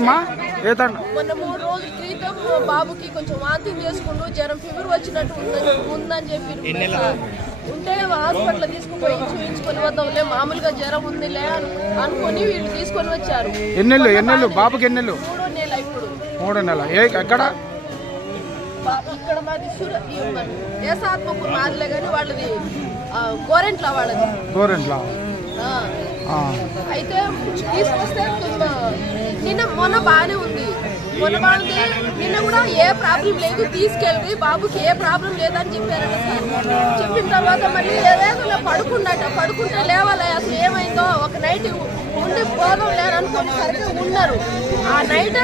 ఏంటమ్మా ఏ తండ? మొన్న 3 రోజుల క్రితం బాబుకి కొంచెం వాంతింగ్ చేసుకుంటూ జ్వరం ఫీవర్ వచ్చినట్టు ఉందని చెప్పి ఉంటే హాస్పిటల్ తీసుకుపోయి చూపించుకొని వద్దాంలే, మామూలుగా జ్వరం ఉందిలే అనుకుని వీళ్ళు తీసుకొని వచ్చారు. ఎన్నెళ్ళు బాబుకి ఎన్నెళ్ళు? 3వ నెల ఇప్పుడు. 3వ నెల. ఎక్కడ? ఇక్కడ మాది ఏసాత్మకూరు మాదిలే కానీ వాళ్ళది గోరెంట్ల. వాళ్ళది గోరెంట్ల. అయితే తీసుకొస్తే మొన్న బాగానే ఉంది, నిన్న కూడా ఏ ప్రాబ్లం లేదు, తీసుకెళ్ళి బాబుకి ఏ ప్రాబ్లం లేదని చెప్పారట సార్. చెప్పిన తర్వాత మళ్ళీ ఏదో పడుకుంటే లేవాలి, అసలు ఏమైందో ఒక నైట్ ఉండి పోదాం లేదనుకుని సరిగ్గా ఉన్నారు. ఆ నైట్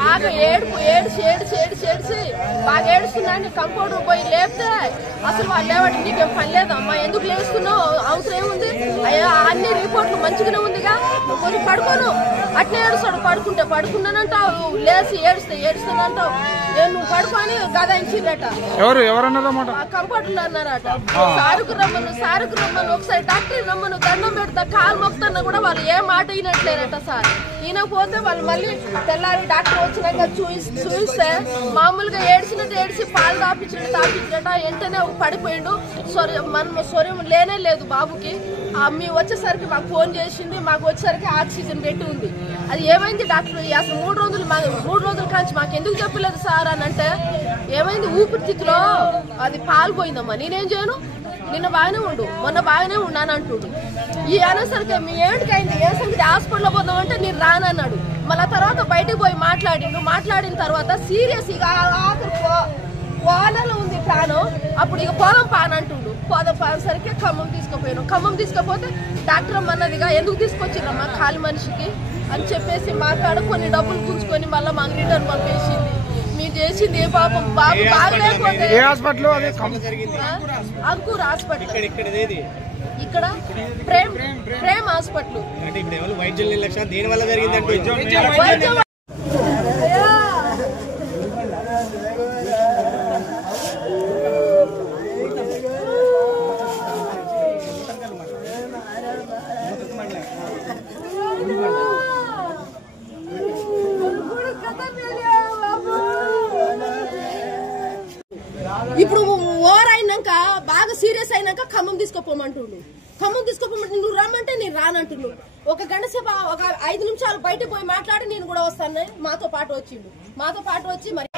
బాగా ఏడ్చి బాగా ఏడుస్తున్నాను. కంపౌండర్ పోయి లేపితే అసలు వాళ్ళు లేవండి, నీకేం పని లేదమ్మా, ఎందుకు లేస్తున్నావు, అవసరం ఏముంది, అన్ని రిపోర్ట్లు మంచిగానే ఉందిగా, కొంచెం పడుకోను అట్నే ఏడుస్తాడు. పడుకున్నానంటావు, లేచి ఏడుస్తానంటావు, నేను నువ్వు పడుకొని గదాయించిరట. ఎవరన్నారన్నమాట? కంపౌండర్లు అన్నారట. సారుకు రమ్మను ఒకసారి డాక్టర్ రమ్మను, దండం పెడతా కాలు మొక్కుతున్నా కూడా వాళ్ళు ఏ మాట వినట్లేరట సార్. ఈయనపోతే వాళ్ళు మళ్ళీ తెల్లారి డాక్టర్ వచ్చినాక చూస్తే మామూలుగా ఏడ్చి పాలు తాపించినట. వెంటనే పడిపోయిండు. స్వరం లేనే లేదు బాబుకి. మీ వచ్చేసరికి మాకు ఫోన్ చేసింది, మాకు వచ్చేసరికి ఆక్సిజన్ పెట్టి ఉంది. అది ఏమైంది డాక్టర్, అసలు 3 రోజుల కాంచి మాకు ఎందుకు చెప్పలేదు సార్ అని అంటే, ఏమైంది ఊపిరితిత్తులో అది పాల్పోయిందమ్మా, నేనేం చేయను, నిన్న బాగానే ఉండు, మొన్న బాగానే ఉన్నాను అంటుడు. ఈ అనేసరికి మీ ఏంటికైంది, ఏ సంగతి హాస్పిటల్లో పోదామంటే నేను రానన్నాడు. మళ్ళీ తర్వాత బయటకు పోయి మాట్లాడిన తర్వాత సీరియస్ ఇక ఆఖరి కోనలో ఉంది ప్రాణం. అప్పుడు ఇక పోదాం పానంటుండు. పోదాం పానేసరికి ఖమ్మం తీసుకుపోతే డాక్టర్ అన్నదిగా ఎందుకు తీసుకొచ్చిరమ్మా ఖాళీ మనిషికి అని చెప్పేసి మాట్లాడ కొన్ని డబ్బులు గుంజుకొని మళ్ళీ మాకు రిటర్న్ పంపేసింది. మీరు చేసింది ఏ పాపం, బాబు బాగలేకపోతే అంకూర్ హాస్పిటల్, ఇక్కడ ప్రేమ్ హాస్పిటల్. ఇప్పుడు ఓవర్ అయినాక బాగా సీరియస్ అయినాక ఖమ్మం తీసుకోపోమంటుండు. నువ్వు రమ్మంటే నేను రానంటున్నాడు. ఒక గంట సేపు ఒక 5 నిమిషాలు బయటకు పోయి మాట్లాడి నేను కూడా వస్తాను, మాతో పాటు వచ్చి మరి